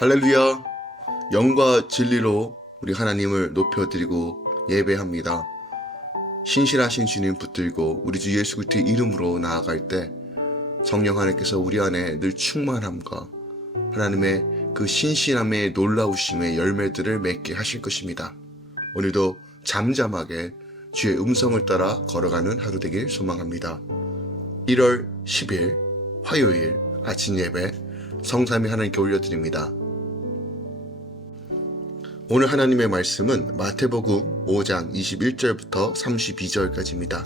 할렐루야. 영과 진리로 우리 하나님을 높여드리고 예배합니다. 신실하신 주님 붙들고 우리 주 예수 그리스도의 이름으로 나아갈 때 성령 하나님께서 우리 안에 늘 충만함과 하나님의 그 신실함의 놀라우심의 열매들을 맺게 하실 것입니다. 오늘도 잠잠하게 주의 음성을 따라 걸어가는 하루 되길 소망합니다. 1월 10일 화요일 아침 예배 성삼위 하나님께 올려드립니다. 오늘 하나님의 말씀은 마태복음 5장 21절부터 32절까지입니다.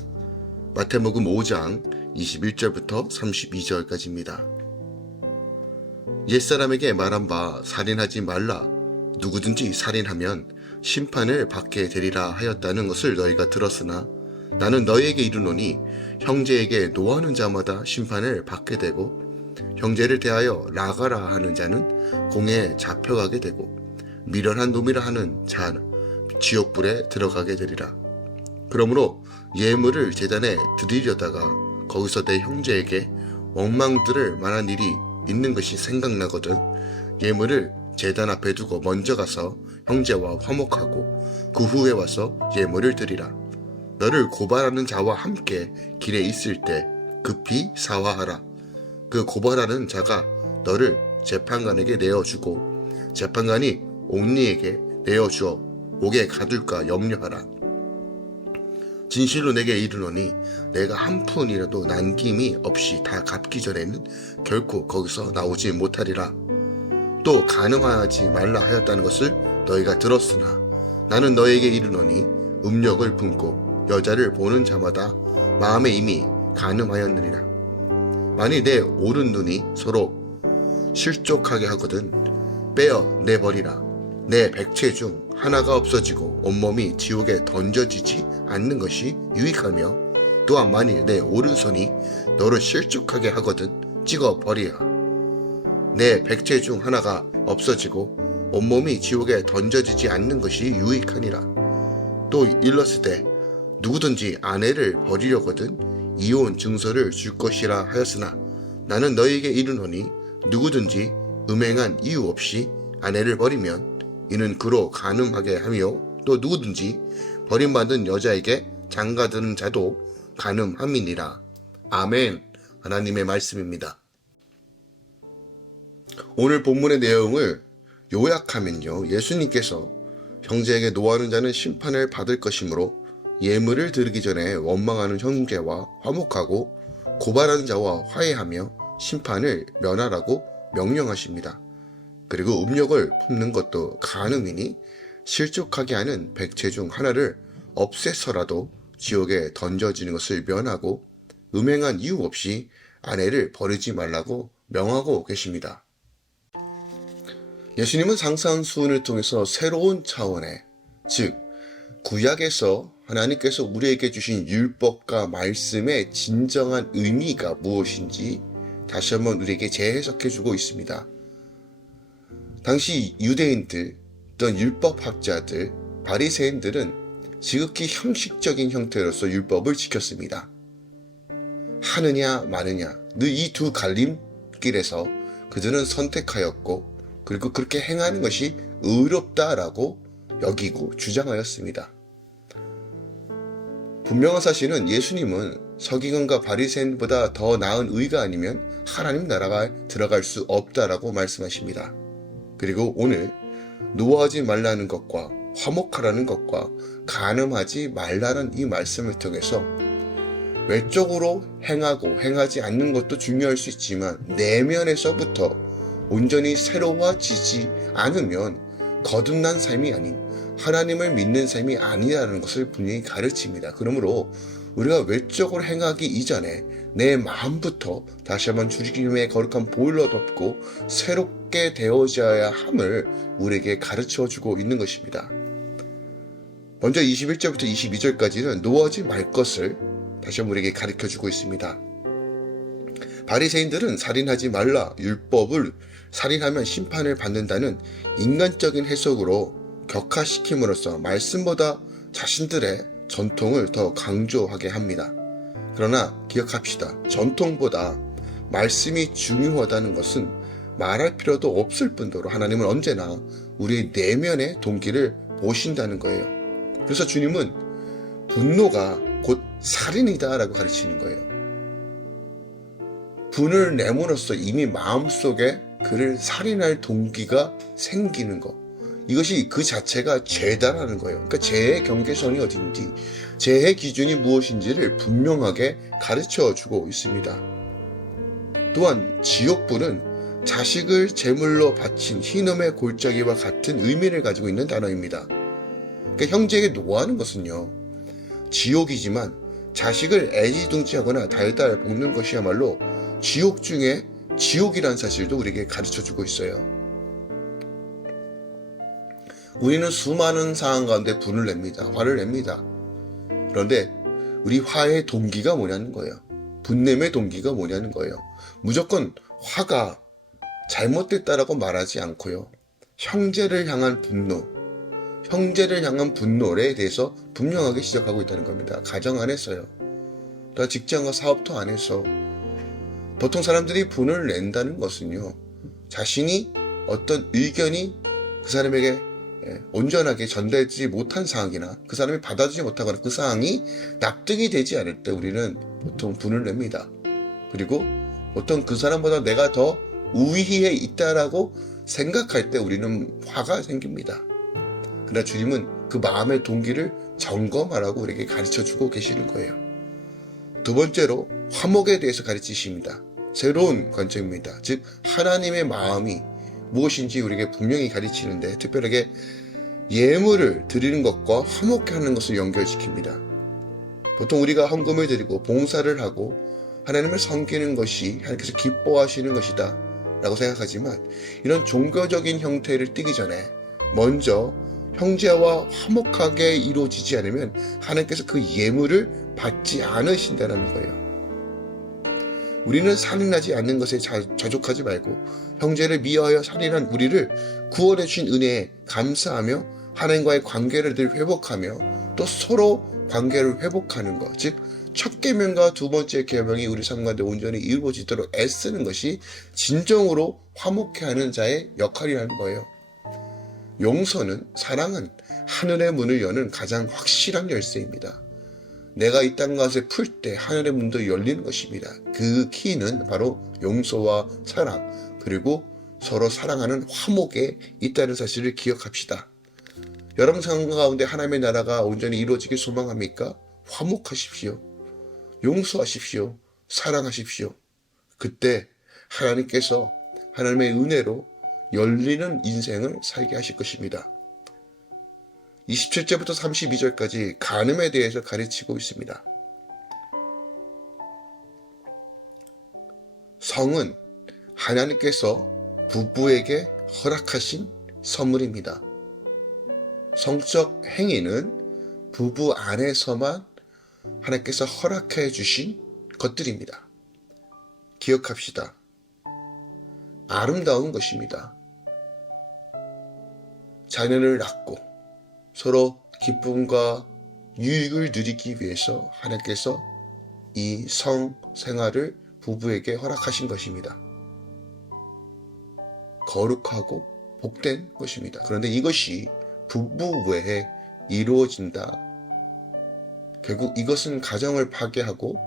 마태복음 5장 21절부터 32절까지입니다. 옛사람에게 말한 바 살인하지 말라. 누구든지 살인하면 심판을 받게 되리라 하였다는 것을 너희가 들었으나 나는 너희에게 이르노니 형제에게 노하는 자마다 심판을 받게 되고 형제를 대하여 나가라 하는 자는 공에 잡혀가게 되고 미련한 놈이라 하는 자 지옥불에 들어가게 되리라. 그러므로 예물을 제단에 드리려다가 거기서 내 형제에게 원망 들을 만한 일이 있는 것이 생각나거든 예물을 제단 앞에 두고 먼저 가서 형제와 화목하고 그 후에 와서 예물을 드리라. 너를 고발하는 자와 함께 길에 있을 때 급히 사화하라. 그 고발하는 자가 너를 재판관에게 내어주고 재판관이 옥리에게 내어주어 옥에 가둘까 염려하라. 진실로 내게 이르노니 내가 한 푼이라도 남김이 없이 다 갚기 전에는 결코 거기서 나오지 못하리라. 또 간음하지 말라 하였다는 것을 너희가 들었으나 나는 너희에게 이르노니 음욕을 품고 여자를 보는 자마다 마음에 이미 간음하였느니라. 만일 내 오른 눈이 서로 실족하게 하거든 빼어 내버리라. 내 백체 중 하나가 없어지고 온몸이 지옥에 던져지지 않는 것이 유익하며 또한 만일 내 오른손이 너를 실족하게 하거든 찍어버리라. 내 백체 중 하나가 없어지고 온몸이 지옥에 던져지지 않는 것이 유익하니라. 또 일렀으되 누구든지 아내를 버리려거든 이혼 증서를 줄 것이라 하였으나 나는 너희에게 이르노니 누구든지 음행한 이유 없이 아내를 버리면 이는 그로 간음하게 하며 또 누구든지 버림받은 여자에게 장가드는 자도 간음함이니라. 아멘. 하나님의 말씀입니다. 오늘 본문의 내용을 요약하면요, 예수님께서 형제에게 노하는 자는 심판을 받을 것이므로 예물을 드리기 전에 원망하는 형제와 화목하고 고발하는 자와 화해하며 심판을 면하라고 명령하십니다. 그리고 음욕을 품는 것도 간음이니 실족하게 하는 백체 중 하나를 없애서라도 지옥에 던져지는 것을 면하고 음행한 이유 없이 아내를 버리지 말라고 명하고 계십니다. 예수님은 상상수훈을 통해서 새로운 차원의, 즉 구약에서 하나님께서 우리에게 주신 율법과 말씀의 진정한 의미가 무엇인지 다시 한번 우리에게 재해석해주고 있습니다. 당시 유대인들, 또는 율법학자들, 바리새인들은 지극히 형식적인 형태로서 율법을 지켰습니다. 하느냐 마느냐 이 두 갈림길에서 그들은 선택하였고 그리고 그렇게 행하는 것이 의롭다라고 여기고 주장하였습니다. 분명한 사실은 예수님은 서기관과 바리새인보다 더 나은 의가 아니면 하나님 나라가 들어갈 수 없다라고 말씀하십니다. 그리고 오늘 노하지 말라는 것과 화목하라는 것과 간음하지 말라는 이 말씀을 통해서 외적으로 행하고 행하지 않는 것도 중요할 수 있지만 내면에서부터 온전히 새로워지지 않으면 거듭난 삶이 아닌 하나님을 믿는 삶이 아니라는 것을 분명히 가르칩니다. 그러므로 우리가 외적으로 행하기 이전에 내 마음부터 다시 한번 주님의 거룩한 보혈로 덮고 새롭게 되어져야 함을 우리에게 가르쳐주고 있는 것입니다. 먼저 21절부터 22절까지는 노하지 말 것을 다시 한번 우리에게 가르쳐주고 있습니다. 바리새인들은 살인하지 말라, 율법을 살인하면 심판을 받는다는 인간적인 해석으로 격화시킴으로써 말씀보다 자신들의 전통을 더 강조하게 합니다. 그러나 기억합시다. 전통보다 말씀이 중요하다는 것은 말할 필요도 없을 뿐더러 하나님은 언제나 우리의 내면의 동기를 보신다는 거예요. 그래서 주님은 분노가 곧 살인이다 라고 가르치는 거예요. 분을 내므로써 이미 마음속에 그를 살인할 동기가 생기는 것, 이것이 그 자체가 죄다라는 거예요. 그러니까 죄의 경계선이 어딘지, 죄의 기준이 무엇인지를 분명하게 가르쳐주고 있습니다. 또한 지옥불은 자식을 제물로 바친 희놈의 골짜기와 같은 의미를 가지고 있는 단어입니다. 그러니까 형제에게 노하는 것은요, 지옥이지만 자식을 애지중지하거나 달달 볶는 것이야말로 지옥 중에 지옥이라는 사실도 우리에게 가르쳐주고 있어요. 우리는 수많은 상황 가운데 분을 냅니다. 화를 냅니다. 그런데 우리 화의 동기가 뭐냐는 거예요. 분냄의 동기가 뭐냐는 거예요. 무조건 화가 잘못됐다라고 말하지 않고요, 형제를 향한 분노, 형제를 향한 분노에 대해서 분명하게 시작하고 있다는 겁니다. 가정 안에서요, 또 직장과 사업터 안에서. 보통 사람들이 분을 낸다는 것은요, 자신이 어떤 의견이 그 사람에게 온전하게 전달되지 못한 상황이나 그 사람이 받아들이지 못하거나 그 상황이 납득이 되지 않을 때 우리는 보통 분을 냅니다. 그리고 보통 그 사람보다 내가 더 우위에 있다라고 생각할 때 우리는 화가 생깁니다. 그러나 주님은 그 마음의 동기를 점검하라고 우리에게 가르쳐주고 계시는 거예요. 두 번째로 화목에 대해서 가르치십니다. 새로운 관점입니다. 즉 하나님의 마음이 무엇인지 우리에게 분명히 가르치는데, 특별하게 예물을 드리는 것과 화목하는 것을 연결시킵니다. 보통 우리가 헌금을 드리고 봉사를 하고 하나님을 섬기는 것이 하나님께서 기뻐하시는 것이다 라고 생각하지만, 이런 종교적인 형태를 띠기 전에 먼저 형제와 화목하게 이루어지지 않으면 하나님께서 그 예물을 받지 않으신다는 거예요. 우리는 살인하지 않는 것에 자족하지 말고 형제를 미워하여 살인한 우리를 구원해 주신 은혜에 감사하며 하나님과의 관계를 늘 회복하며 또 서로 관계를 회복하는 것, 즉 첫 계명과 두 번째 계명이 우리 삶 가운데 온전히 이루어지도록 애쓰는 것이 진정으로 화목해 하는 자의 역할이라는 거예요. 용서는, 사랑은 하늘의 문을 여는 가장 확실한 열쇠입니다. 내가 이 땅 가운데 풀 때 하늘의 문도 열리는 것입니다. 그 키는 바로 용서와 사랑, 그리고 서로 사랑하는 화목에 있다는 사실을 기억합시다. 여러분 삶 가운데 하나님의 나라가 온전히 이루어지길 소망합니까? 화목하십시오. 용서하십시오. 사랑하십시오. 그때 하나님께서 하나님의 은혜로 열리는 인생을 살게 하실 것입니다. 27절부터 32절까지 간음에 대해서 가르치고 있습니다. 성은 하나님께서 부부에게 허락하신 선물입니다. 성적 행위는 부부 안에서만 하나님께서 허락해 주신 것들입니다. 기억합시다. 아름다운 것입니다. 자녀를 낳고 서로 기쁨과 유익을 누리기 위해서 하나님께서 이 성생활을 부부에게 허락하신 것입니다. 거룩하고 복된 것입니다. 그런데 이것이 부부 외에 이루어진다. 결국 이것은 가정을 파괴하고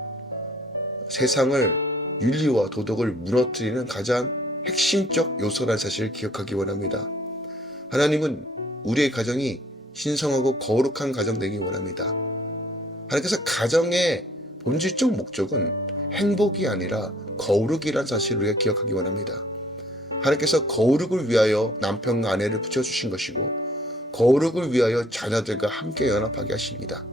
세상을, 윤리와 도덕을 무너뜨리는 가장 핵심적 요소라는 사실을 기억하기 원합니다. 하나님은 우리의 가정이 신성하고 거룩한 가정 되기 원합니다. 하나님께서 가정의 본질적 목적은 행복이 아니라 거룩이라는 사실을 우리가 기억하기 원합니다. 하나님께서 거룩을 위하여 남편과 아내를 붙여주신 것이고, 거룩을 위하여 자녀들과 함께 연합하게 하십니다.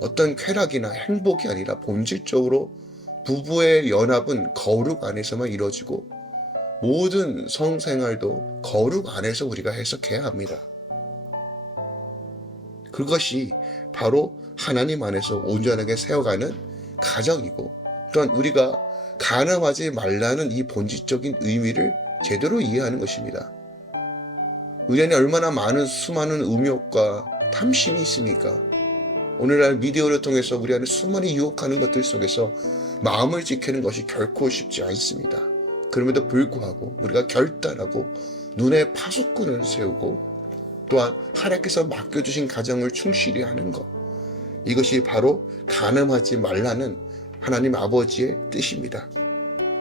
어떤 쾌락이나 행복이 아니라 본질적으로 부부의 연합은 거룩 안에서만 이루어지고, 모든 성생활도 거룩 안에서 우리가 해석해야 합니다. 그것이 바로 하나님 안에서 온전하게 세워가는 가정이고, 또한 우리가 간음하지 말라는 이 본질적인 의미를 제대로 이해하는 것입니다. 우리 안에 얼마나 많은 수많은 음욕과 탐심이 있습니까? 오늘날 미디어를 통해서 우리 안에 수많이 유혹하는 것들 속에서 마음을 지키는 것이 결코 쉽지 않습니다. 그럼에도 불구하고 우리가 결단하고 눈에 파수꾼을 세우고 또한 하나님께서 맡겨주신 가정을 충실히 하는 것, 이것이 바로 간음하지 말라는 하나님 아버지의 뜻입니다.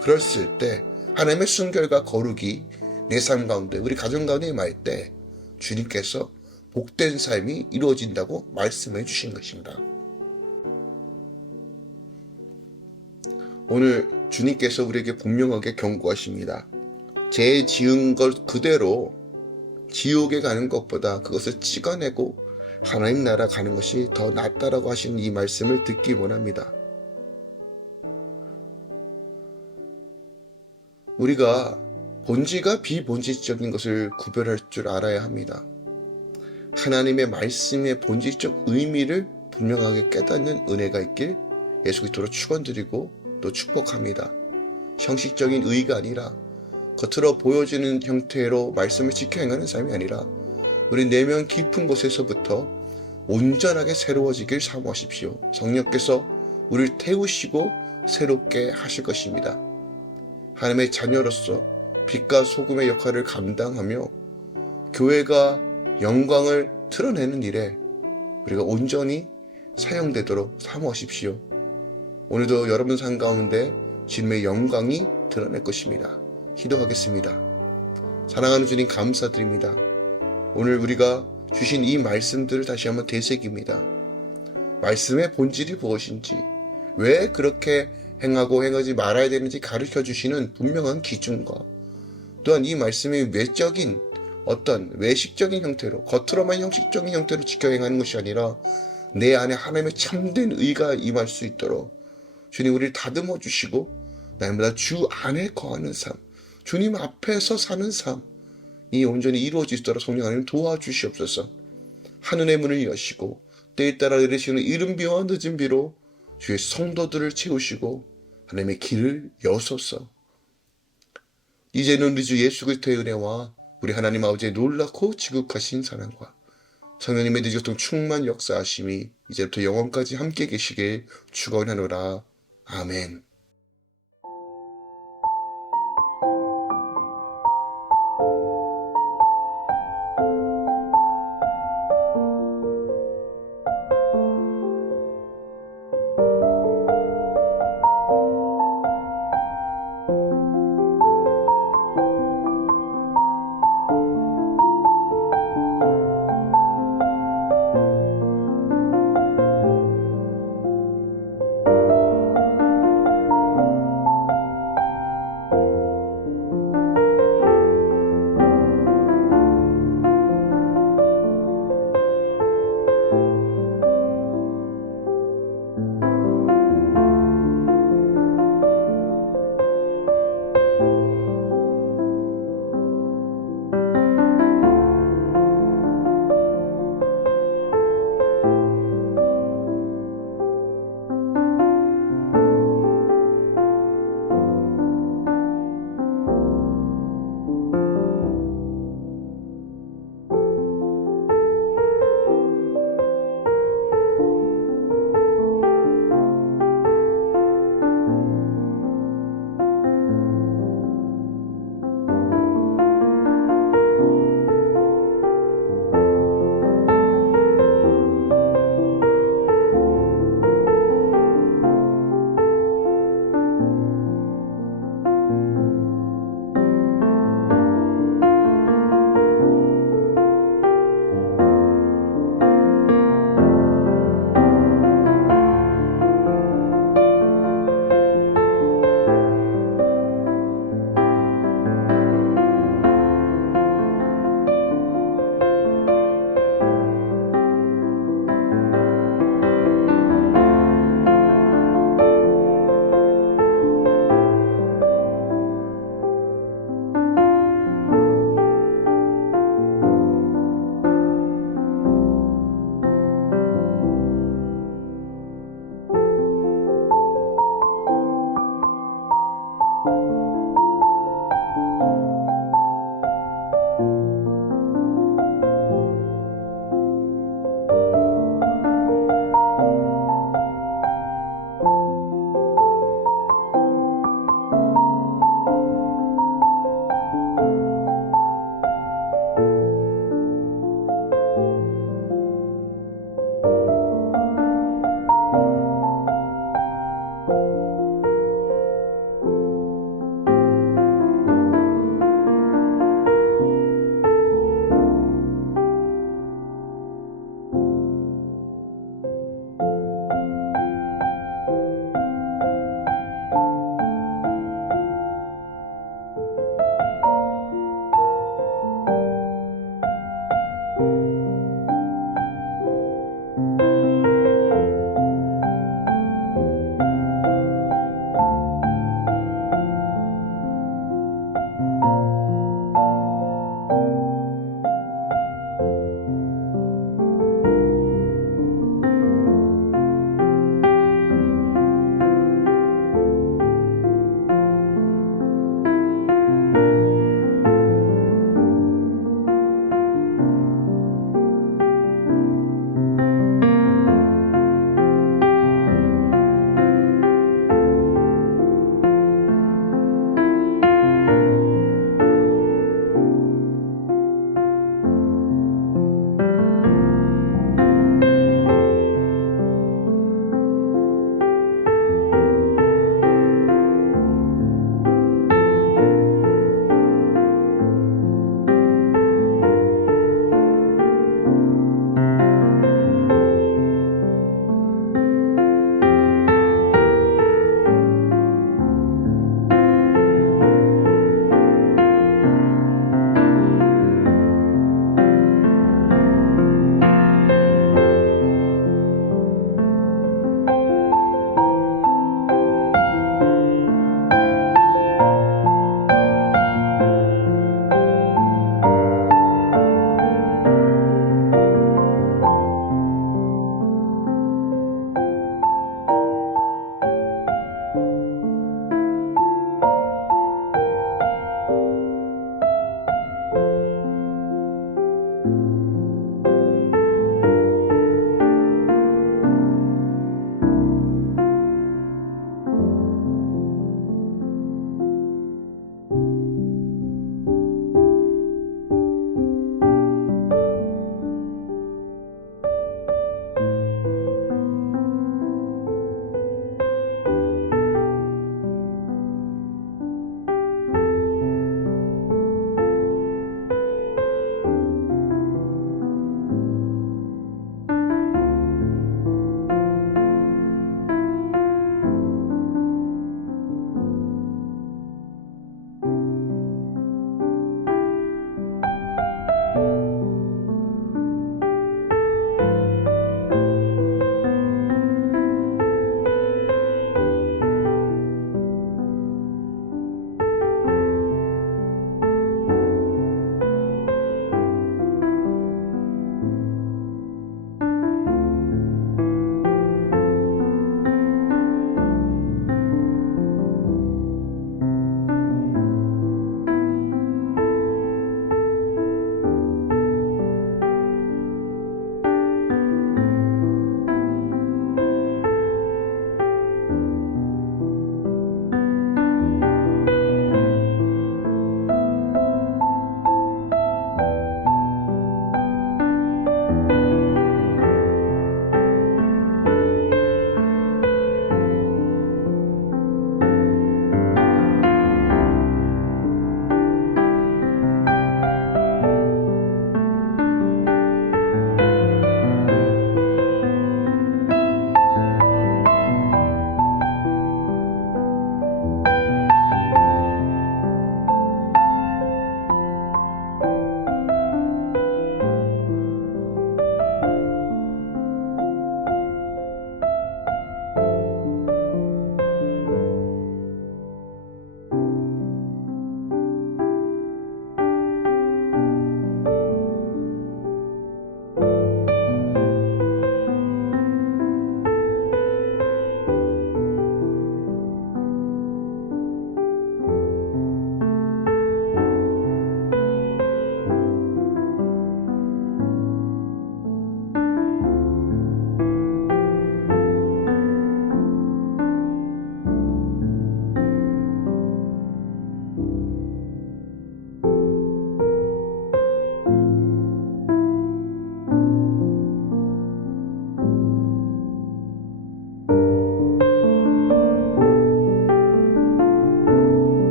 그랬을 때 하나님의 순결과 거룩이 내 삶 가운데, 우리 가정 가운데 임할 때 주님께서 복된 삶이 이루어진다고 말씀해 주신 것입니다. 오늘 주님께서 우리에게 분명하게 경고하십니다. 죄 지은 것 그대로 지옥에 가는 것보다 그것을 찍어내고 하나님 나라 가는 것이 더 낫다라고 하시는 이 말씀을 듣기 원합니다. 우리가 본질과 비본질적인 것을 구별할 줄 알아야 합니다. 하나님의 말씀의 본질적 의미를 분명하게 깨닫는 은혜가 있길 예수 그리스도로 축원드리고 또 축복합니다. 형식적인 의가 아니라 겉으로 보여지는 형태로 말씀을 지켜 행하는 삶이 아니라 우리 내면 깊은 곳에서부터 온전하게 새로워지길 사모하십시오. 성령께서 우리를 태우시고 새롭게 하실 것입니다. 하나님의 자녀로서 빛과 소금의 역할을 감당하며 교회가 영광을 드러내는 일에 우리가 온전히 사용되도록 사모하십시오. 오늘도 여러분 삶 가운데 주님의 영광이 드러날 것입니다. 기도하겠습니다. 사랑하는 주님 감사드립니다. 오늘 우리가 주신 이 말씀들을 다시 한번 되새깁니다. 말씀의 본질이 무엇인지, 왜 그렇게 행하고 행하지 말아야 되는지 가르쳐 주시는 분명한 기준과 또한 이 말씀의 외적인 어떤 외식적인 형태로, 겉으로만 형식적인 형태로 지켜 행하는 것이 아니라 내 안에 하나님의 참된 의가 임할 수 있도록 주님 우리를 다듬어 주시고 날마다 주 안에 거하는 삶, 주님 앞에서 사는 삶, 이 온전히 이루어지도록 성령 하나님 도와주시옵소서. 하늘의 문을 여시고 때에 따라 내리시는 이른 비와 늦은 비로 주의 성도들을 채우시고 하나님의 길을 여소서. 이제는 우리 주 예수 그리스도의 은혜와 우리 하나님 아버지의 놀랍고 지극하신 사랑과 성령님의 늦었던 충만 역사하심이 이제부터 영원까지 함께 계시길 축원하노라. 아멘.